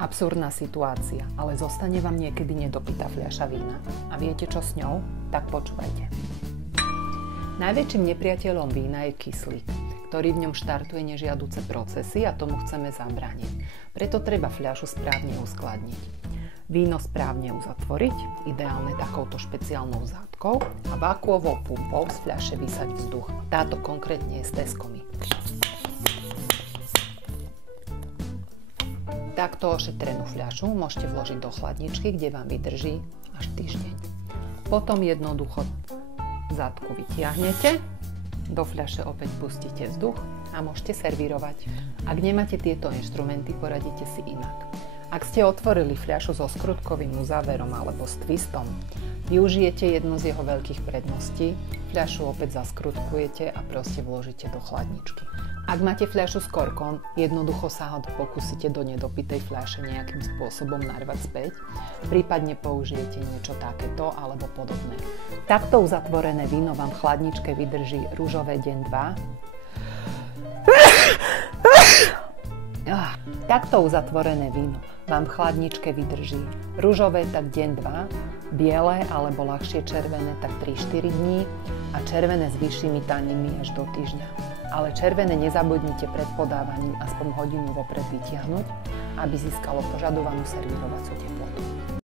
Absurdná situácia, ale zostane vám niekedy nedopitá fľaša vína. A viete čo s ňou? Tak počúvajte. Najväčším nepriateľom vína je kyslík, ktorý v ňom štartuje nežiaduce procesy a tomu chceme zabrániť. Preto treba fľašu správne uskladniť. Víno správne uzatvoriť, ideálne takouto špeciálnou zátkou a vákuovou pumpou z fľaše vysať vzduch. Táto konkrétne je z Tescomy. Takto ošetrenú fľašu môžete vložiť do chladničky, kde vám vydrží až týždeň. Potom jednoducho zátku vytiahnete, do fľaše opäť pustíte vzduch a môžete servírovať. Ak nemáte tieto inštrumenty, poradíte si inak. Ak ste otvorili fľašu so skrutkovým uzáverom alebo s twistom, využijete jednu z jeho veľkých predností, fľašu opäť zaskrutkujete a proste vložíte do chladničky. Ak máte fľašu s korkom, jednoducho sa ho pokúsite do nedopitej fľaše nejakým spôsobom narvať späť, prípadne použijete niečo takéto alebo podobné. Takto uzatvorené víno vám v chladničke vydrží ružové deň 2. Takto uzatvorené víno vám v chladničke vydrží ružové tak deň 2, biele alebo ľahšie červené tak 3-4 dní a červené s vyššími tanínmi až do týždňa. Ale červené nezabudnite pred podávaním aspoň hodinu vopred vytiahnuť, aby získalo požadovanú servírovaciu teplotu.